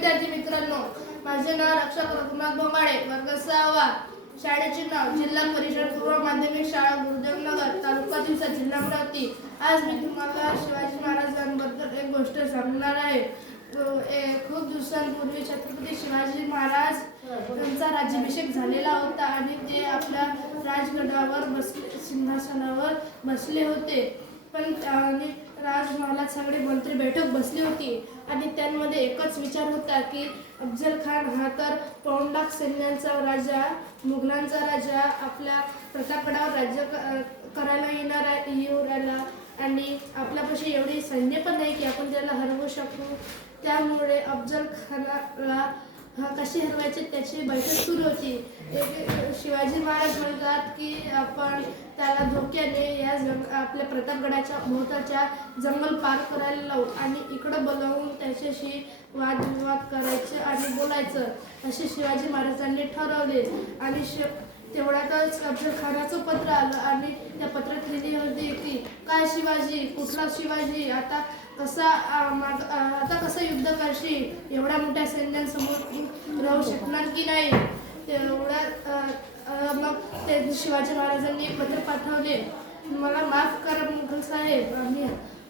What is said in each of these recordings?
विद्यार्थी मित्रांनो, माझे नाव रक्षक रघुनाथ भोंगाडे, वर्ग 6वा. शाळेचे नाव जिल्हा परिषद पूर्व माध्यमिक शाळा गुरुदेवनगर, तालुका दिवसा, जिल्हा अमरावती. आज मी तुम्हाला शिवाजी महाराजांबद्दल एक गोष्ट सांगणार आहे. खूप दिवसांपूर्वी छत्रपती शिवाजी महाराज यांचा राज्याभिषेक झालेला होता आणि ते आपल्या राजगडावर सिंहासनावर बसले होते. पण राजमहालात सगळे मंत्री बैठक बसली होती आणि त्यांमध्ये एकच विचार होता की अफजल खान हा तर 5 लाख सैन्यांचा राजा, मुघलांचा राजा, आपल्या प्रतापगडावर राज्य करायला येऊ राहिला आणि आपल्यापाशी एवढी सैन्य पण नाही की आपण त्याला हरवू शकू. त्यामुळे अफजल खानाला कशी हरवायचे त्याची बैठक सुरू होती. शिवाजी महाराज म्हणतात की आपण त्याला धोक्याने या आपल्या प्रतापगडाच्या भोवताच्या जंगल पार करायला लावू आणि इकडं बोलावून त्याच्याशी वादविवाद करायचे आणि बोलायचं, असे शिवाजी महाराजांनी ठरवले. आणि तेवढ्यातच अफजल खानाचं पत्र आलं आणि त्या पत्रात लिहिली होती की काय शिवाजी, कुठला शिवाजी, आता कसं युद्ध करशील, एवढ्या मोठ्या सैन्यांसमोर राहू शकणार की नाही. तेवढ्या मग ते शिवाजी महाराजांनी एक पत्र पाठवले, मला माफ करा मुघल साहेब, आम्ही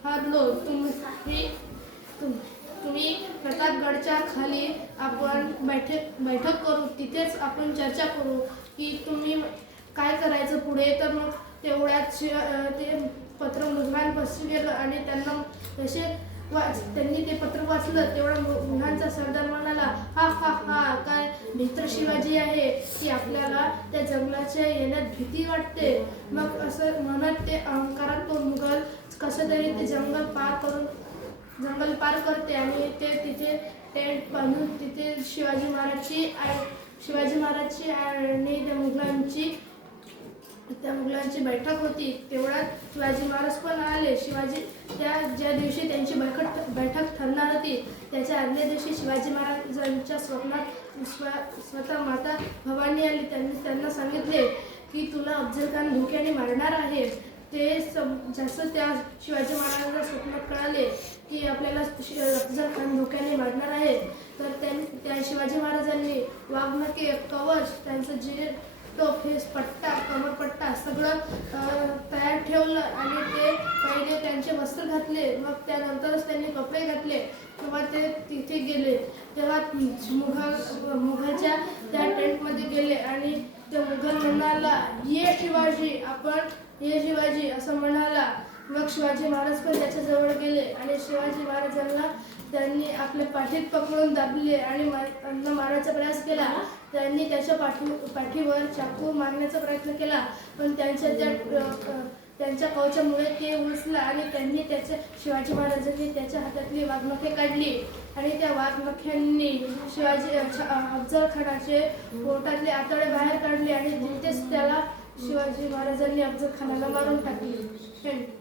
हारलो. तुम्ही प्रतापगडच्या खाली आपण बैठक करू, तिथेच आपण चर्चा करू की तुम्ही काय करायचं पुढे. तर मग तेवढ्यात ते पत्र मुघलांपाशी गेलं आणि त्यांनी ते पत्र वाचलं. तेवढा मुघलांचा सरदार म्हणाला, हा हा हा काय मित्र शिवाजी आहे की आपल्याला त्या जंगलाच्या येण्यात भीती वाटते. मग असं म्हणत ते अहंकारात तो मुघल कसं तरी ते जंगल पार करते आणि ते तिथे टेंट बांधून तिथे शिवाजी महाराजची आणि त्या मुघलांची बैठक होती. तेवढ्यात शिवाजी महाराज पण आले. ज्या दिवशी त्यांची बैठक ठरणार होती त्याच्या आदल्या दिवशी शिवाजी महाराजांच्या स्वप्नात स्वतः माता भवानी आली. त्यांना सांगितले की तुला अफजल खान धोक्याने मारणार आहे. ते जास्त त्या शिवाजी महाराजांना स्वप्नात कळाले की आपल्याला अफजल खान धोक्याने मारणार आहे. तर त्या शिवाजी महाराजांनी वाघनखे, कवच, त्यांचं जे टोप, पट्टा, कमरपट्टा सगळं तयार ठेवलं आणि ते पहिले त्यांचे वस्त्र घातले. मग त्यानंतरच त्यांनी कपडे घातले. तेव्हा ते तिथे गेले. तेव्हा मुघलच्या त्या टेंटमध्ये गेले आणि त्या मुघल म्हणाला, ये शिवाजी असं म्हणाला. मग शिवाजी महाराज पण त्याच्याजवळ गेले आणि शिवाजी महाराजांना त्यांनी आपल्या पाठीत पकडून दाबले आणि मारण्याचा प्रयास केला. त्यांनी त्याच्या पाठीवर चाकू मारण्याचा प्रयत्न केला, पण त्यांच्या कवचामुळे ते उचलं आणि शिवाजी महाराजांनी त्याच्या हातातली वाघनखे काढली आणि त्या वाघनख्यांनी अफजल खानाचे पोटातले आतडे बाहेर काढले आणि तिथेच त्याला शिवाजी महाराजांनी अफजल खानाला मारून टाकले.